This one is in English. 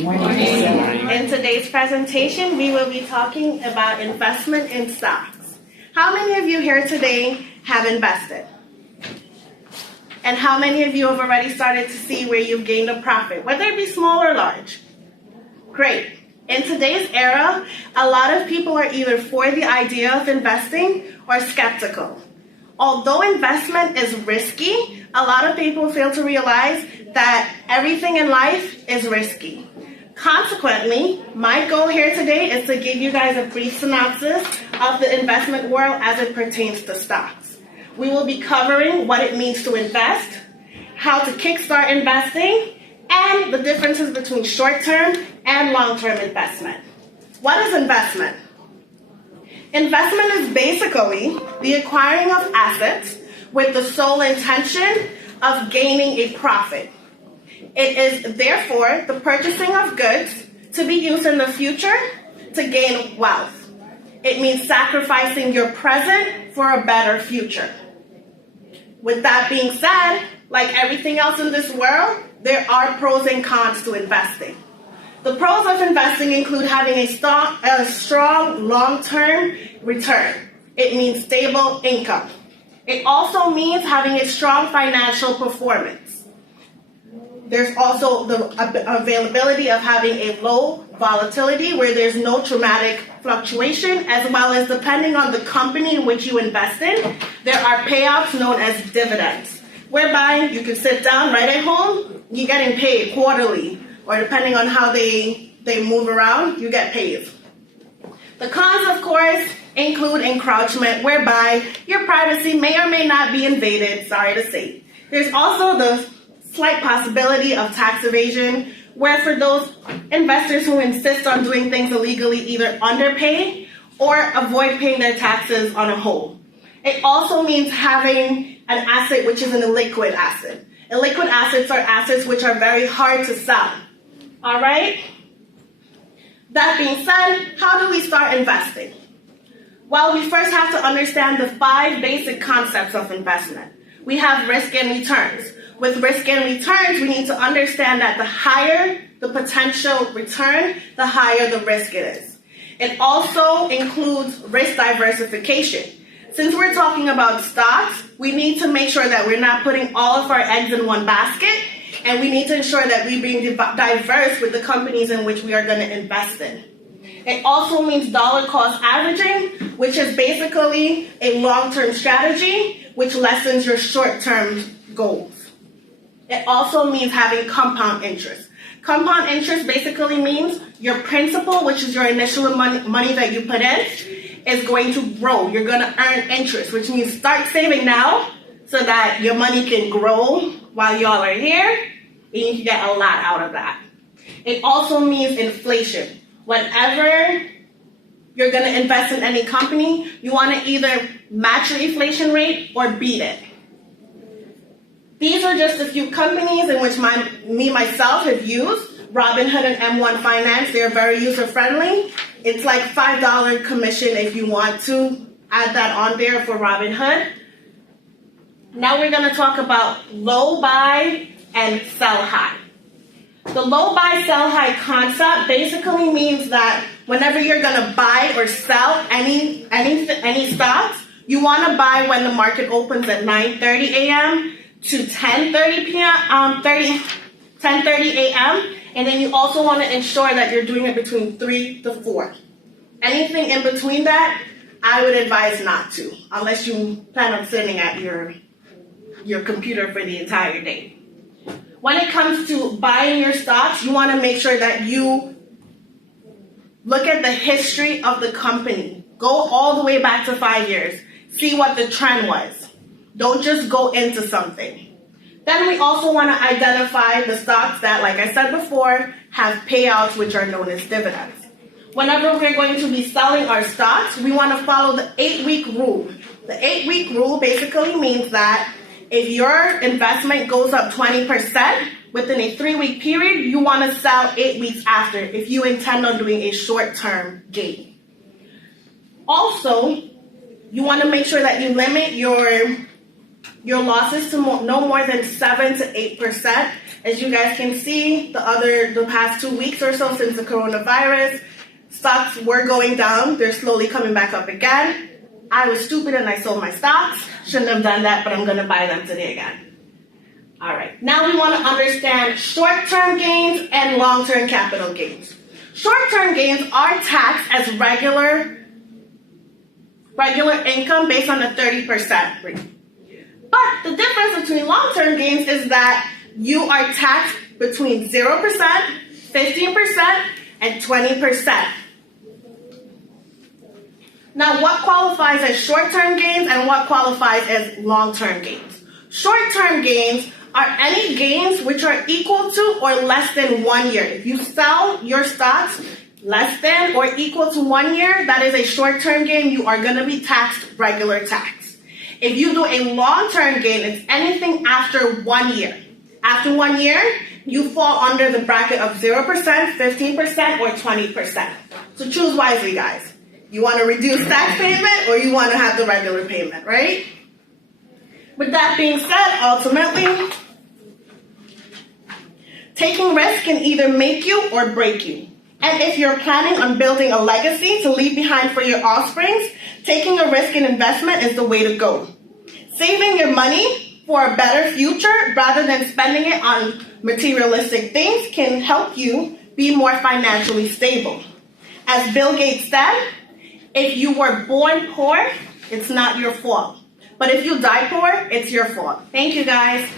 Morning. In today's presentation, we will be talking about investment in stocks. How many of you here today have invested? And how many of you have already started to see where you've gained a profit, whether it be small or large? Great. In today's era, a lot of people are either for the idea of investing or skeptical. Although investment is risky, a lot of people fail to realize that everything in life is risky. Consequently, my goal here today is to give you guys a brief synopsis of the investment world as it pertains to stocks. We will be covering what it means to invest, how to kickstart investing, and the differences between short-term and long-term investment. What is investment? Investment is basically the acquiring of assets with the sole intention of gaining a profit. It is therefore the purchasing of goods to be used in the future to gain wealth. It means sacrificing your present for a better future. With that being said, like everything else in this world, there are pros and cons to investing. The pros of investing include having a strong long-term return. It means stable income. It also means having a strong financial performance. There's also the availability of having a low volatility where there's no traumatic fluctuation, as well as depending on the company in which you invest in, there are payouts known as dividends, whereby you can sit down right at home, you're getting paid quarterly, or depending on how they move around, you get paid. The cons, of course, include encroachment, whereby your privacy may or may not be invaded, sorry to say. There's also the slight possibility of tax evasion, where for those investors who insist on doing things illegally, either underpay or avoid paying their taxes on a whole. It also means having an asset which is an illiquid asset. Illiquid assets are assets which are very hard to sell. All right? That being said, how do we start investing? Well, we first have to understand the 5 basic concepts of investment. We have risk and returns. With risk and returns, we need to understand that the higher the potential return, the higher the risk it is. It also includes risk diversification. Since we're talking about stocks, we need to make sure that we're not putting all of our eggs in one basket, and we need to ensure that we being diverse with the companies in which we are going to invest in. It also means dollar cost averaging, which is basically a long-term strategy which lessens your short-term goals. It also means having compound interest. Compound interest basically means your principal, which is your initial money that you put in, is going to grow. You're going to earn interest, which means start saving now so that your money can grow while y'all are here, and you can get a lot out of that. It also means inflation. Whenever you're going to invest in any company, you want to either match your inflation rate or beat it. These are just a few companies in which myself have used. Robinhood and M1 Finance, they're very user-friendly. It's like $5 commission if you want to add that on there for Robinhood. Now we're going to talk about low buy and sell high. The low buy, sell high concept basically means that whenever you're going to buy or sell any stocks, you want to buy when the market opens at 9:30 a.m. to 10:30 p.m. 10:30 a.m. And then you also want to ensure that you're doing it between 3 to 4. Anything in between that, I would advise not to, unless you plan on sitting at your computer for the entire day. When it comes to buying your stocks, you want to make sure that you look at the history of the company. Go all the way back to 5 years. See what the trend was. Don't just go into something. Then we also want to identify the stocks that, like I said before, have payouts which are known as dividends. Whenever we're going to be selling our stocks, we want to follow the 8-week rule. The 8-week rule basically means that if your investment goes up 20% within a 3-week period, you want to sell 8 weeks after if you intend on doing a short-term gain. Also, you want to make sure that you limit your losses to no more than 7 to 8%, As you guys can see, the past 2 weeks or so since the coronavirus, stocks were going down. They're slowly coming back up again. I was stupid and I sold my stocks. Shouldn't have done that, but I'm going to buy them today again. All right, now we want to understand short-term gains and long-term capital gains. Short-term gains are taxed as regular income based on a 30% rate. But the difference between long-term gains is that you are taxed between 0%, 15%, and 20%. Now, what qualifies as short-term gains and what qualifies as long-term gains? Short-term gains are any gains which are equal to or less than 1 year. If you sell your stocks less than or equal to 1 year, that is a short-term gain. You are going to be taxed regular tax. If you do a long-term gain, it's anything after 1 year. After 1 year, you fall under the bracket of 0%, 15%, or 20%. So choose wisely, guys. You want to reduce tax payment or you want to have the regular payment, right? With that being said, ultimately, taking risk can either make you or break you. And if you're planning on building a legacy to leave behind for your offsprings, taking a risk in investment is the way to go. Saving your money for a better future rather than spending it on materialistic things can help you be more financially stable. As Bill Gates said, if you were born poor, it's not your fault. But if you die poor, it's your fault. Thank you, guys.